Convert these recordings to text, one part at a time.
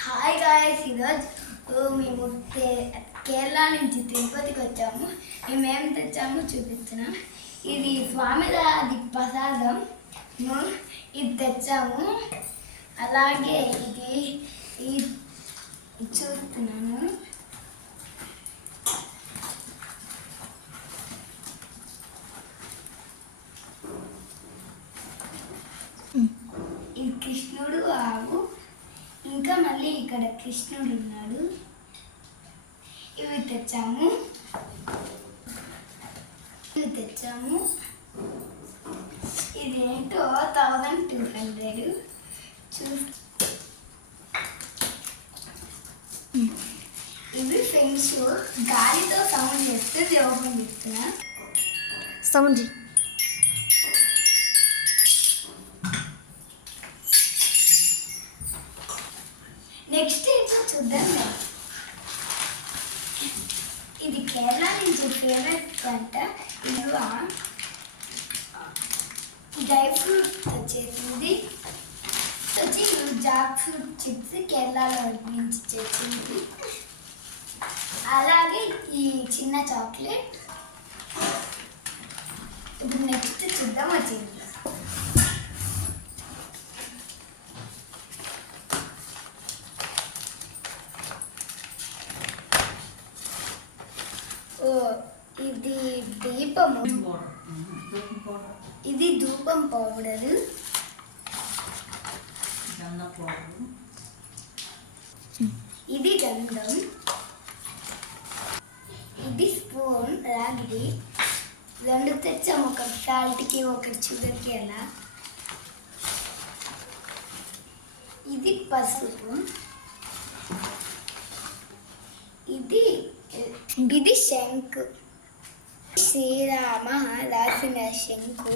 Hi guys, ఈరోజు మేము కేరళ నుంచి తిరుపతికి వచ్చాము. మేమేం తెచ్చామో చూపిస్తున్నాం. ఇది స్వామివారి ప్రసాదం, ఇది తెచ్చాము. అలాగే ఇది చూస్తున్నాను. ఇది కృష్ణుడు ఆవు, ఇంకా మళ్ళీ ఇక్కడ కృష్ణుడు ఉన్నాడు. ఇవి తెచ్చాము. ఇది ఏంటో 1200 ఇవి ఫ్రెండ్స్ గాలితో సౌండ్ చేస్తే ఓపెన్ చేస్తున్నా. సౌండ్ నెక్స్ట్ ఏంటో చూద్దాం. ఇది కేరళ నుంచి ఫేవరెట్ వంట. ఇదిగా డ్రై ఫ్రూట్ వచ్చేసింది. జాక్ ఫ్రూట్ చిప్స్ కేరళలో నుంచి చేసింది. అలాగే ఈ చిన్న చాక్లెట్. ఇప్పుడు నెక్స్ట్ చూద్దాం వచ్చింది. ఇది దీపము, ఇది ధూపం పౌడరు, ఇది గంధం, ఇది స్పూన్ రాగిడి. రెండు తెచ్చాము, ఒకటి సాల్ట్కి ఒకటి షుగర్కి. అలా ఇది పసుపు, ఇది శంకు, శ్రీరామ రాసిన శంకు.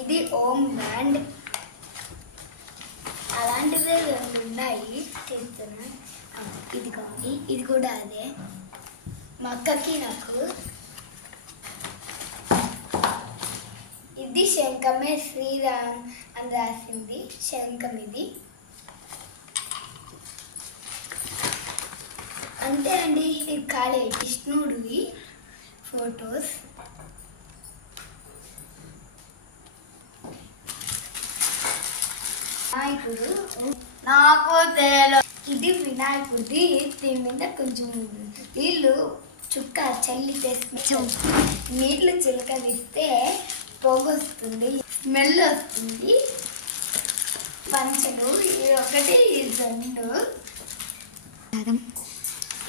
ఇది ఓం బ్యాండ్. అలాంటివే రెండు ఉన్నాయి చేస్తున్నా. ఇది కావాలి, ఇది కూడా అదే. మా అక్కకి నాకు. ఇది శంఖమే, శ్రీరామ్ అని రాసింది శంఖం. ఇది అంతే అండి. ఇది కాళీ కృష్ణుడివి ఫొటోస్. వినాయకుడు నాకు తెలియదు. ఇది వినాయకుడి. దీని మీద కొంచెం నీళ్ళు చుక్క చల్లితే నీళ్ళు చిలకరిస్తే పొగొస్తుంది, స్మెల్ వస్తుంది. పంచలు ఇది ఒకటి, ఇది రెండు.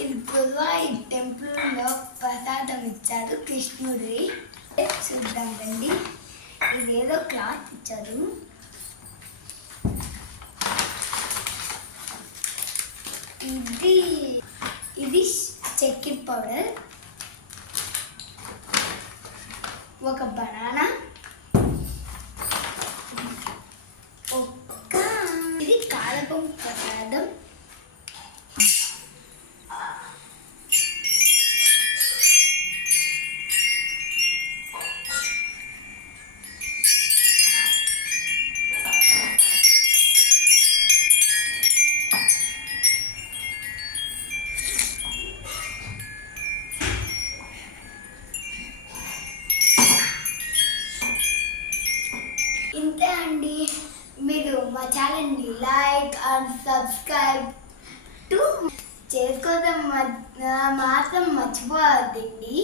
ఇది గురువాయి టెంపుల్లో ప్రసాదం ఇచ్చారు కృష్ణుడి. చూద్దాం రండి. ఇదేదో క్లాత్ ఇచ్చారు. ఇది చక్కెర పౌడర్, ఒక బనానా, ఇది కాలపం ప్రసాదం. ఇంతే అండి. మీరు మా ఛానల్ని లైక్ అండ్ సబ్స్క్రైబ్ చేసుకోవడం మాత్రం మర్చిపోవద్దండి.